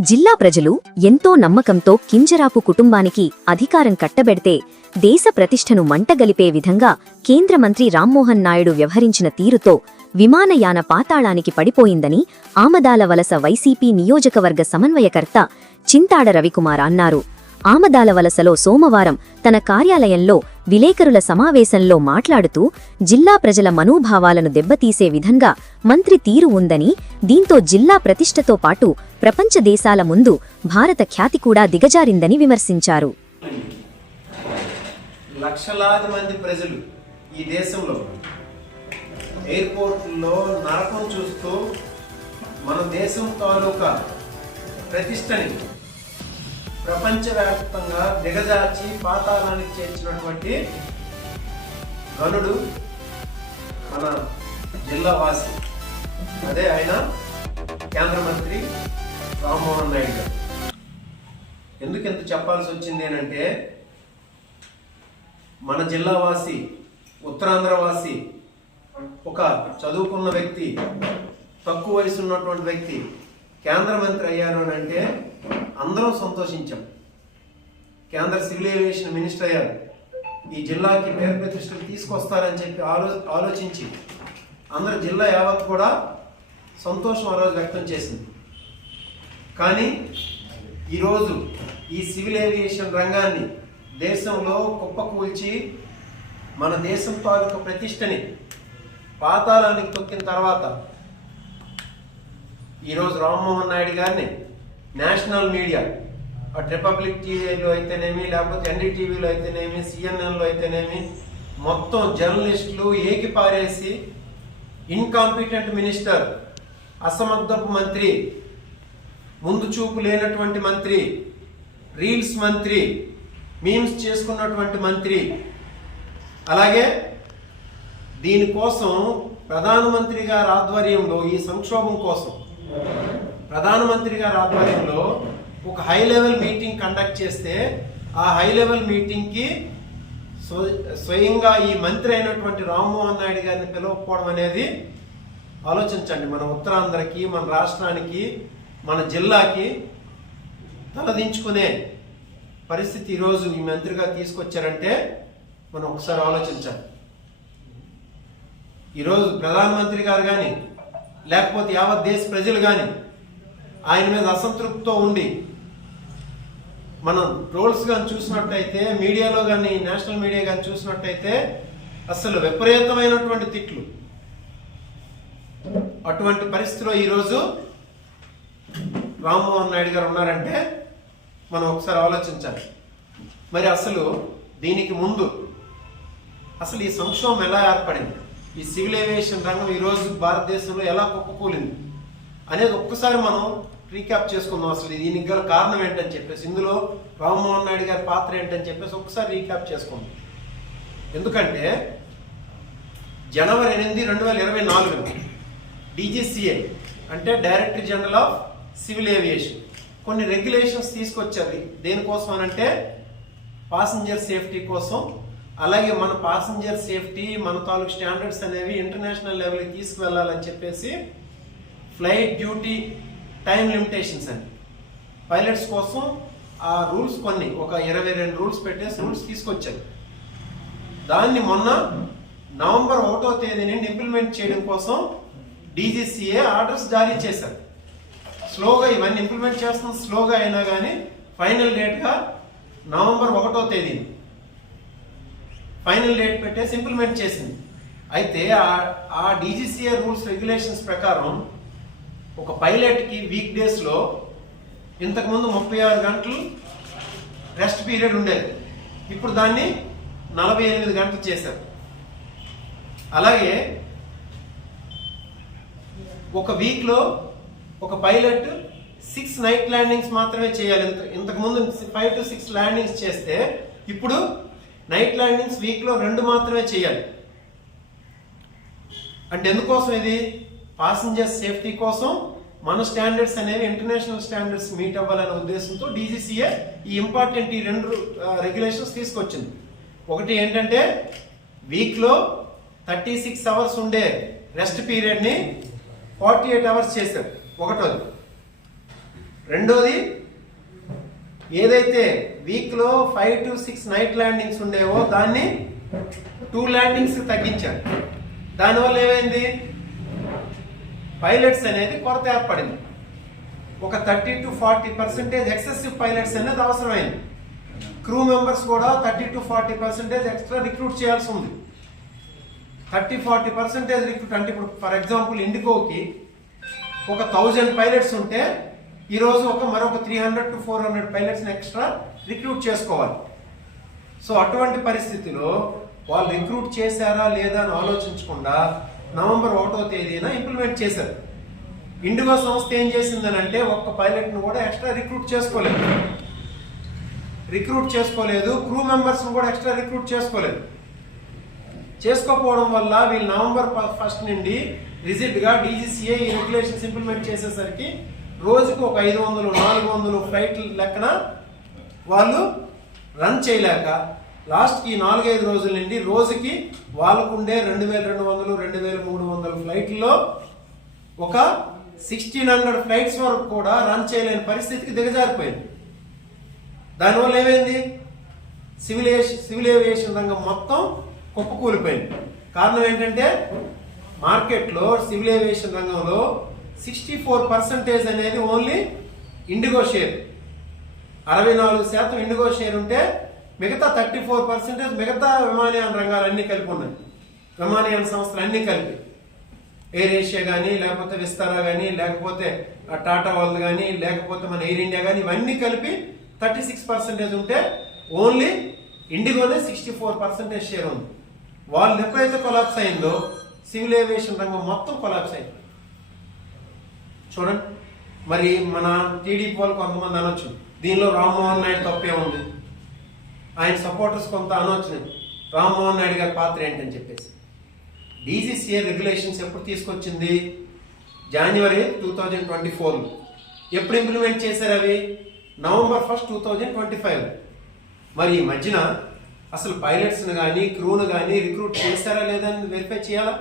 జిల్లా ప్రజలు ఎంతో నమ్మకంతో కింజరాపు కుటుంబానికి అధికారం కట్టబెడితే దేశ ప్రతిష్టను మంటగలిపే విధంగా కేంద్ర మంత్రి రామ్మోహన్ నాయుడు వ్యవహరించిన తీరుతో విమానయాన పాతాళానికి పడిపోయిందని ఆమదాల వలస వైసీపీ నియోజకవర్గ సమన్వయకర్త చింతాడ రవికుమార్ అన్నారు. ఆమదాల వలసలో సోమవారం తన కార్యాలయంలో విలేకరుల సమావేశంలో మాట్లాడుతూ జిల్లా ప్రజల మనోభావాలను దెబ్బతీసే విధంగా మంత్రి తీరు ఉందని దీంతో జిల్లా ప్రతిష్టతో పాటు ప్రపంచ దేశాల ముందు భారత ఖ్యాతి కూడా దిగజారిందని విమర్శించారు. లక్షలాది మంది ప్రజలు ఈ దేశంలో ఎయిర్పోర్ట్లో నరకం చూస్తూ మన దేశం తాలూకా ప్రతిష్టని ప్రపంచవ్యాప్తంగా దిగజార్చి పాతాళానికి చేర్చినటువంటి గనుడు మన జిల్లా వాసి. అదే ఆయన కేంద్ర మంత్రి రామ్మోహన్ నాయుడు గారు. ఎందుకు ఎంత చెప్పాల్సి వచ్చింది అంటే మన జిల్లా వాసి ఉత్తరాంధ్ర వాసి ఒక చదువుకున్న వ్యక్తి తక్కువ వయసు ఉన్నటువంటి వ్యక్తి కేంద్ర మంత్రి అయ్యారు అని అంటే అందరం సంతోషించాం. కేంద్ర సివిల్ ఏవియేషన్ మినిస్టర్ అయ్యారు. ఈ జిల్లాకి పేరు ప్రతిష్టలు తీసుకొస్తారని చెప్పి ఆలో ఆలోచించి అందరు జిల్లా యావత్ కూడా సంతోషం ఆ రోజు వ్యక్తం చేసింది. కానీ ఈరోజు ఈ సివిల్ ఏవియేషన్ రంగాన్ని దేశంలో కుప్పకూల్చి మన దేశం తాలూకు ప్రతిష్టని పాతాళానికి తొక్కిన తర్వాత ఈరోజు రామ్మోహన్ నాయుడు గారిని నేషనల్ మీడియా అటు రిపబ్లిక్ టీవీలో అయితేనేమి లేకపోతే ఎన్డీటీవీలో అయితేనేమి సిఎన్ఎన్లో అయితేనేమి మొత్తం జర్నలిస్టులు ఏకిపారేసి ఇన్కాంపిటెంట్ మినిస్టర్ అసమర్థపు మంత్రి ముందు చూపు లేనటువంటి మంత్రి రీల్స్ మంత్రి మీమ్స్ చేసుకున్నటువంటి మంత్రి. అలాగే దీనికోసం ప్రధానమంత్రి గారి ఆధ్వర్యంలో ఈ సంక్షోభం కోసం ప్రధానమంత్రి గారి ఆధ్వర్యంలో ఒక హై లెవెల్ మీటింగ్ కండక్ట్ చేస్తే ఆ హై లెవెల్ మీటింగ్కి స్వయంగా ఈ మంత్రి అయినటువంటి రామ్మోహన్ నాయుడు గారిని పిలవకపోవడం అనేది ఆలోచించండి. మన ఉత్తరాంధ్రకి మన రాష్ట్రానికి మన జిల్లాకి తలదించుకునే పరిస్థితి ఈరోజు ఈ మంత్రిగా తీసుకొచ్చారంటే మనం ఒకసారి ఆలోచించాలి. ఈరోజు ప్రధానమంత్రి గారు కానీ లేకపోతే యావత్ దేశ ప్రజలు కానీ ఆయన మీద అసంతృప్తితో ఉండి మనం రోల్స్ కానీ చూసినట్టయితే మీడియాలో కానీ నేషనల్ మీడియా కానీ చూసినట్టయితే అసలు విపరీతమైనటువంటి తిట్లు. అటువంటి పరిస్థితిలో ఈరోజు రామ్మోహన్ నాయుడు గారు ఉన్నారంటే మనం ఒకసారి ఆలోచించాలి. మరి అసలు దీనికి ముందు అసలు ఈ సంక్షోభం ఎలా ఏర్పడింది? ఈ సివిల్ ఏవియేషన్ రంగం ఈరోజు భారతదేశంలో ఎలా కుప్పకూలింది? అనేది ఒక్కసారి మనం రీక్యాప్ చేసుకుందాం అసలు దీనికి గల కారణం ఏంటని చెప్పేసి ఇందులో రామ్మోహన్ నాయుడు గారి పాత్ర ఏంటని చెప్పేసి ఒక్కసారి రీక్యాప్ చేసుకుందాం. ఎందుకంటే జనవరి ఎనిమిది రెండు వేల ఇరవై నాలుగు డీజీసీఏ అంటే director general of civil aviation కొన్ని రెగ్యులేషన్స్ తీసుకొచ్చారు. దేనికోసం అని అంటే పాసింజర్ సేఫ్టీ కోసం అలాగే మన పాసింజర్ సేఫ్టీ మన తాలూకు స్టాండర్డ్స్ అనేవి ఇంటర్నేషనల్ లెవెల్కి తీసుకువెళ్ళాలని చెప్పేసి ఫ్లైట్ డ్యూటీ టైం లిమిటేషన్స్ అని. పైలట్స్ కోసం ఆ రూల్స్ కొన్ని ఒక ఇరవై రెండు రూల్స్ పెట్టేసి రూల్స్ తీసుకొచ్చారు. దాన్ని మొన్న నవంబర్ ఒకటో తేదీ నుండి ఇంప్లిమెంట్ చేయడం కోసం డీజీసీఏ ఆర్డర్స్ జారీ చేశారు. స్లోగా ఇవన్నీ ఇంప్లిమెంట్ చేస్తున్న స్లోగా అయినా కానీ ఫైనల్ డేట్గా నవంబర్ ఒకటో తేదీ ఫైనల్ డేట్ పెట్టేసి ఇంప్లిమెంట్ చేసింది. అయితే ఆ డీజీసీఏ రూల్స్ రెగ్యులేషన్స్ ప్రకారం ఒక పైలట్కి వీక్ డేస్లో ఇంతకుముందు ముప్పై ఆరు గంటలు రెస్ట్ పీరియడ్ ఉండేది. ఇప్పుడు దాన్ని నలభై ఎనిమిది గంటలు చేశారు. అలాగే ఒక వీక్లో ఒక పైలట్ సిక్స్ నైట్ ల్యాండింగ్స్ మాత్రమే చేయాలి. ఇంత ఇంతకు ముందు ఫైవ్ టు సిక్స్ ల్యాండింగ్స్ చేస్తే ఇప్పుడు నైట్ ల్యాండింగ్స్ వీక్లో రెండు మాత్రమే చేయాలి. అంటే ఎందుకోసం ఇది? పాసింజర్ సేఫ్టీ కోసం మన స్టాండర్డ్స్ అనేవి ఇంటర్నేషనల్ స్టాండర్డ్స్ మీట్ అవ్వాలనే ఉద్దేశంతో డీజీసీఏ ఈ ఇంపార్టెంట్ ఈ రెండు రెగ్యులేషన్స్ తీసుకొచ్చింది. ఒకటి ఏంటంటే వీక్లో థర్టీ సిక్స్ అవర్స్ ఉండే రెస్ట్ పీరియడ్ని ఫార్టీ ఎయిట్ అవర్స్ చేశారు. ఒకటోది. రెండోది ఏదైతే వీక్లో five to six night landings ఉండేవో దాన్ని టూ ల్యాండింగ్స్ తగ్గించారు. దానివల్ల ఏమైంది? పైలట్స్ అనేది కొరత ఏర్పడింది. ఒక thirty to forty percentage excessive pilots అనేది అవసరమైంది. క్రూ మెంబర్స్ కూడా thirty to forty percentage extra recruit చేయాల్సి ఉంది. థర్టీ ఫార్టీ పర్సెంటేజ్ రిక్రూట్ అంటే ఇప్పుడు ఫర్ ఎగ్జాంపుల్ ఇండిగోకి ఒక థౌజండ్ పైలట్స్ ఉంటే ఈరోజు ఒక మరొక three hundred to four hundred పైలట్స్ని extra recruit చేసుకోవాలి. సో అటువంటి పరిస్థితిలో వాళ్ళు రిక్రూట్ చేశారా లేదా అని ఆలోచించకుండా నవంబర్ ఒకటో తేదీన ఇంప్లిమెంట్ చేశారు. ఇండిగో సంస్థ ఏం చేసిందని అంటే ఒక్క పైలట్ను కూడా ఎక్స్ట్రా రిక్రూట్ చేసుకోలేదు. రిక్రూట్ చేసుకోలేదు క్రూ మెంబర్స్ని కూడా ఎక్స్ట్రా రిక్రూట్ చేసుకోలేదు. చేసుకోకపోవడం వల్ల వీళ్ళు నవంబర్ ఫస్ట్ నుండి రిజిట్గా డీజీసీఏ ఈ రెగ్యులేషన్స్ ఇంప్లిమెంట్ చేసేసరికి రోజుకు ఒక ఐదు వందలు నాలుగు వందలు ఫ్లైట్ లెక్కన వాళ్ళు రన్ చేయలేక లాస్ట్కి నాలుగైదు రోజుల నుండి రోజుకి వాళ్ళకు ఉండే రెండు వేల రెండు వందలు రెండు వేల మూడు వందల ఫ్లైట్లో ఒక సిక్స్టీన్ హండ్రెడ్ ఫ్లైట్స్ వరకు కూడా రన్ చేయలేని పరిస్థితికి దిగజారిపోయింది. దానివల్ల ఏమైంది? సివిల్ సివిల్ ఏవియేషన్ రంగం మొత్తం కుప్పకూలిపోయింది. కారణం ఏంటంటే మార్కెట్లో సివిల్ ఏవియేషన్ రంగంలో సిక్స్టీ ఫోర్ పర్సెంటేజ్ అనేది ఓన్లీ ఇండిగో షేర్. అరవై నాలుగు శాతం ఇండిగో షేర్ ఉంటే మిగతా థర్టీ ఫోర్ పర్సెంటేజ్ మిగతా విమానయాన రంగాలన్నీ కలిపి ఉన్నాయి. విమానయాన సంస్థలు అన్నీ కలిపి. ఎయిర్ ఏషియా కానీ లేకపోతే విస్తారా కానీ లేకపోతే ఆ టాటా వాళ్ళు కానీ లేకపోతే మన ఎయిర్ ఇండియా కానీ ఇవన్నీ కలిపి థర్టీ సిక్స్ పర్సెంటేజ్ ఉంటే ఓన్లీ ఇండిగోనే సిక్స్టీ ఫోర్ పర్సెంటేజ్ షేర్ ఉంది. వాళ్ళు ఎప్పుడైతే కొలాప్స్ అయిందో సివిల్ ఏవియేషన్ రంగం మొత్తం కొలాప్స్ అయింది. చూడండి. మరి మన టీడీపీ వాళ్ళు కొంతమంది అనొచ్చు. దీనిలో రామ్మోహన్ నాయుడు తప్పే ఉంది ఆయన సపోర్టర్స్ కొంత ఆలోచన. రామ్మోహన్ నాయుడు గారి పాత్ర ఏంటని చెప్పేసి. డీజీసీఏ రెగ్యులేషన్స్ ఎప్పుడు తీసుకొచ్చింది? జనవరి టూ థౌజండ్ ట్వంటీ ఫోర్లో ఎప్పుడు ఇంప్లిమెంట్ చేశారు అవి? November first two thousand twenty five మరి ఈ మధ్యన అసలు పైలట్స్ని కానీ క్రూను కానీ రిక్రూట్ చేశారా లేదా అని వెరిఫై చేయాలా?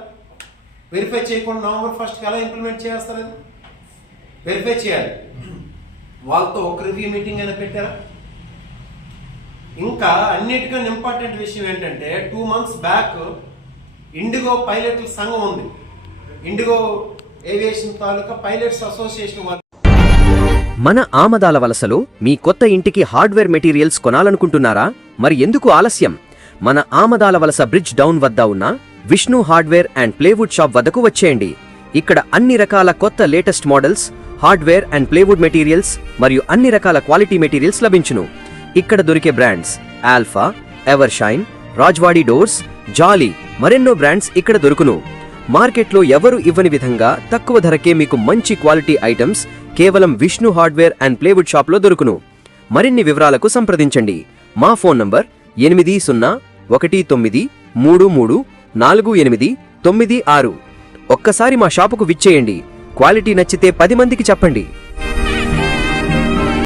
వెరిఫై చేయకుండా నవంబర్ ఫస్ట్కి ఎలా ఇంప్లిమెంట్ చేస్తారు అది వెరిఫై చేయాలి. వాళ్ళతో ఒక రివ్యూ మీటింగ్ అయినా పెట్టారా? ఇంకా అన్నిటికన్నా ఇంపార్టెంట్ విషయం ఏంటంటే టూ మంత్స్ బ్యాక్ ఇండిగో పైలట్ల సంఘం ఉంది. ఇండిగో ఏవియేషన్ తాలూకా పైలట్స్ అసోసియేషన్ వాళ్ళు. మన ఆమదాల వలసలో మీ కొత్త ఇంటికి హార్డ్వేర్ మెటీరియల్స్ కొనాలనుకుంటున్నారా? మరి ఎందుకు ఆలస్యం? మన ఆమదాల వలస బ్రిడ్జ్ డౌన్ వద్ద ఉన్న Vishnu hardware and plywood shop వద్దకు వచ్చేయండి. ఇక్కడ అన్ని రకాల కొత్త latest models hardware and plywood materials మరియు అన్ని రకాల క్వాలిటీ మెటీరియల్స్ లభించును. ఇక్కడ దొరికే brands Alpha Evershine Rajwadi doors Jolly మరెన్నో బ్రాండ్స్ ఇక్కడ దొరుకును. మార్కెట్లో ఎవరు ఇవ్వని విధంగా తక్కువ ధరకే మీకు మంచి క్వాలిటీ ఐటమ్స్ కేవలం విష్ణు హార్డ్వేర్ అండ్ ప్లేవుడ్ షాప్లో దొరుకును. మరిన్ని వివరాలకు సంప్రదించండి. మా ఫోన్ నంబర్ ఎనిమిది సున్నా ఒకటి తొమ్మిది మూడు మూడు నాలుగు ఎనిమిది తొమ్మిది ఆరు. ఒక్కసారి మా షాపుకు విచ్చేయండి. క్వాలిటీ నచ్చితే పది మందికి చెప్పండి.